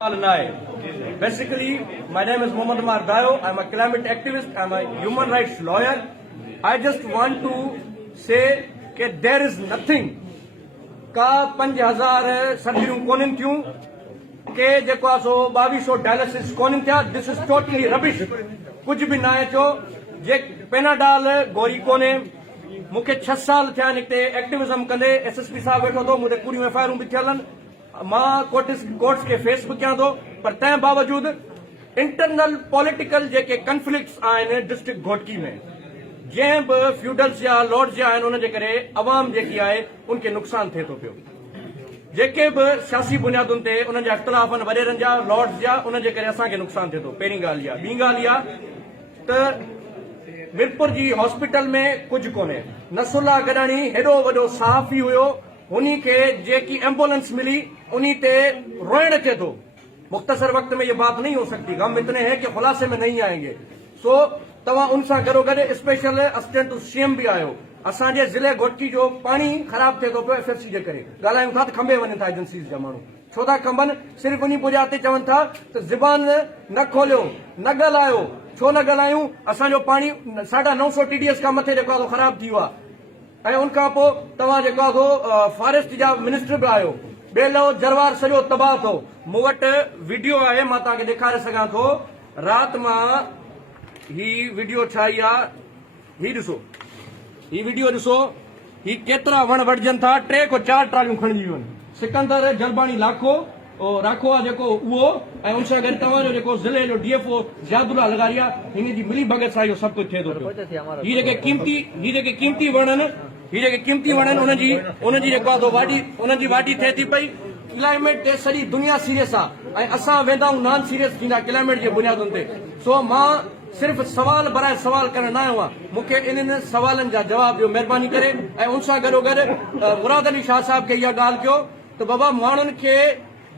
Basically, my name is Mohammad Umar Dayo. I'm a climate activist. I'm a human rights lawyer. I just want to say that there is nothing का 5000 सर्जरियूं कोन्हनि थियूं के जेको आहे सो 2200 डायलिसिस कोन्हनि थिया. This is totally rubbish. कुछ भी ना आहे थियो जे पेनाडाल गोरी कोन्हे. मूंखे 6 साल थिया आहिनि हिते एक्टिविज़म कंदे. SSP साहब वेठो थो, मूं ते पूरियूं FIR बि थियल आहिनि. मां कोर्ट्स के फेस बि कयां थो, पर तंहिं बावजूद इंटरनल पॉलिटिकल जेके कंफ्लिक्ट्स आहिनि डिस्ट्रिक्ट घोटकी में, जंहिं बि फ्यूडल्स या लॉर्ड्स जा आहिनि, उन जे करे अवाम जेकी आहे उनखे नुक़सान थिए थो पियो. जेके बि सियासी बुनियादुनि ते उन्हनि जा इख़्तिलाफ़ आहिनि वॾेरनि जा, लॉर्ड्स जा, उन जे करे असांखे नुक़सान थिए थो. पहिरीं ॻाल्हि इहा. ॿी ॻाल्हि इहा त मीरपुर जी हॉस्पिटल में कुझु कोन्हे. नसुल्ला गॾाणी हेॾो वॾो सहाफ़ी हुयो, उन्हीं के जेकी एम्बुलेंस मिली उन्हीं ते रोइण अचे थो. मुख्तसर वक्त में ये बात नहीं हो सकती. गम इतने हैं कि खुलासे में नहीं आएंगे. सो तव्हां उन सां गॾोगॾु स्पेशल असिस्टेंट CM भी आयो. असांजे ज़िले घोटकी जो पाणी ख़राब थिए थो पियो FFC जे करे. ॻाल्हायूं था त खंबे वञनि था एजेंसीज़ जा माण्हू. छो था खंबनि? सिर्फ़ उन पुॼा ते चवनि था त ज़बान न खोलियो, न ॻाल्हायो. छो न ॻाल्हायूं? असांजो पाणी 950 TDS खां मथे जेको आहे ख़राब थी वियो आहे. ऐं उनखां पोइ तव्हां जेको आहे फॉरेस्ट जा मिनिस्टर बि आयो. बेलो जरवार सॼो तबाह थियो. मूं वटि वीडियो आहे, मां तव्हांखे ॾेखारे सघां थो. राति मां ही वीडियो छा आई आहे, ही ॾिसो. ही वीडियो ॾिसो. ही केतिरा वण वढजनि था. 3 खां 4 ट्रालियूं खणिजी वियूं आहिनि. सिकंदर जलबाणी राखो आहे जेको उहो, ऐं उन सां गॾु तव्हांजो जेको ज़िले जो DFO ज़ियादुल्ला लगारिया, हिन जी मिली भगत सां इहो सभु कुझु थिए थो पियो. ही जेके कीमती वण आहिनि, उनजी जेको आहे उनजी वाढी थिए थी पई. क्लाइमेट ते सॼी दुनिया सीरियस आहे ऐं असां वेंदा आहियूं नॉन सीरियस थींदा क्लाइमेट जे बुनियादुनि ते. सो मां सिर्फ़ सवाल बराए सवाल करण न आयो आहियां. मूंखे इन्हनि सवालनि जा जवाब ॾियो महिरबानी करे. ऐं उन सां गॾोगॾु मुराद अली शाह साहब खे इहा ॻाल्हि कयो त बाबा माण्हुनि खे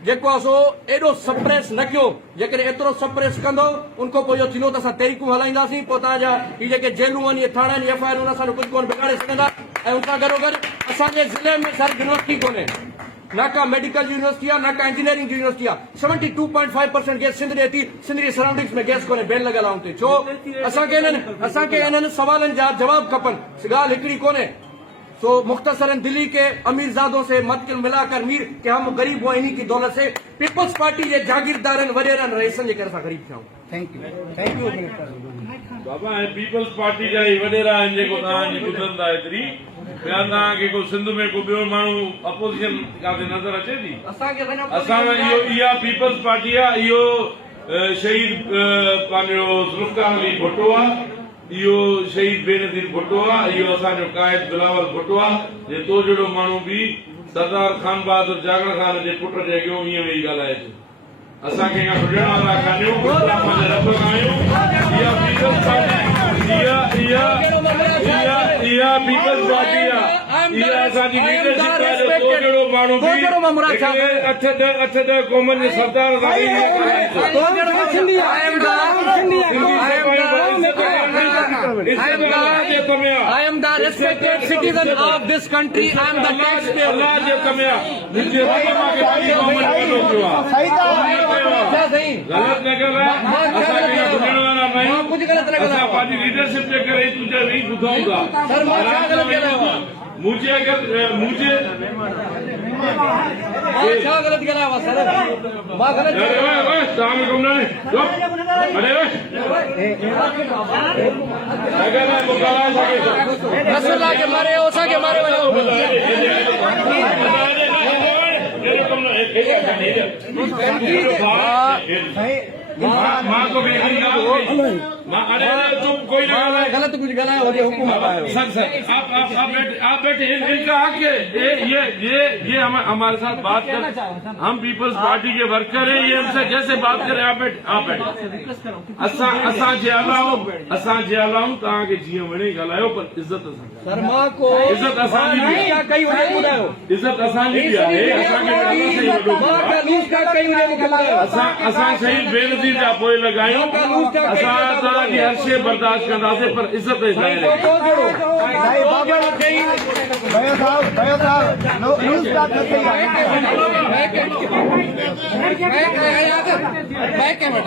जेको आहे सो एॾो सप्रेस न कयो. जेकॾहिं एतिरो सप्रेस कंदो उनखां पोइ इहो थींदो त असां तहरीकूं हलाईंदासीं. पोइ तव्हांजा हीअ जेके जेलूं आहिनि, इहे थाणा आहिनि, FIR असांजो कुझु कोन बिगाड़े सघंदा. ऐं उन सां गॾोगॾु असांजे ज़िले में सर यूनिवर्सिटी कोन्हे. न का मेडिकल यूनिवर्सिटी आहे, न का इंजीनियरिंग यूनिवर्सिटी आहे. 72.5% गैस सिंध ॾिए थी. सिंध जी सराउंडिंग्स में गैस कोन्हे. बेल लॻल आहे उते. छो? असांखे इन्हनि सवालनि जा जवाब खपनि. ॻाल्हि हिकिड़ी कोन्हे. तो मुख्तसरन दिल्ली के अमीरजादों से मत मिलाकर मीर कि हम गरीब हुआ इन्हीं की दौलत से. पीपल्स पार्टी जे जागीरदारन वडेरन रईसन जे करे असां गरीब थिया. Thank you Baba. Peoples party जा ही वडेरा आहिनि जेको तव्हांजी ॿुधंदा एतिरी. ॿिया तव्हांखे को सिंध में को ॿियो माण्हू अपोजिशन काथे नज़र अचे थी? असां इहा पीपल्स पार्टी आहे. इहो शहीद पंहिंजो ज़ुल्फ़िकार अली भुट्टो आहे. इहो शहीद बेनज़ीर भुट्टो आहे. इहो असांजो क़ाइद बिलावल भुट्टो आहे. जे तो जहिड़ो माण्हू बि सरदार खान बहादुर जागड़ खान जे पुट जे अॻियां ईअं वेही ॻाल्हाए थो. असांखे इहा ॾियण वारा कान्हियूं. रब आहियूं. इहा पीपल्स पार्टी, इहा पीपल्स पार्टी आहे. इहा असांजी लीडरशिप आहे. जो तो जहिड़ो माण्हू बि 8-10 क़ौमनि जे सरदार I am the respected citizen of this country. I am the taxpayer. Party leadership जे करे तुझे नहीं ॿुधूंगा. मुझे अगर मुझे क्या गलत ॻाल्हायो आहे सर? मां गलत नसुल्ला के मारे ओसा के मारे मां को भी तुम कोई गलत कुछ गलाया हो हुकूमत आया. सर आप बैठे. इनका हक है. ये हमारे साथ बात कर. हम पीपल्स पार्टी के वर्कर हैं. ये हमसे जैसे बात करें. आप बैठे. असां जे अलाऊं तव्हांखे जीअं वणे ॻाल्हायो, पर इज़त सर मां को इज़त असांजी इज़त असांजी बि आहे. असां शहीद बेनज़ीर जा पोइ लॻायूं. असां तव्हांजी हर शइ बर्दाश्त कंदासीं पर इज़त जे ज़ाहिर भाई भयो साहब न्यूज़ बात न थी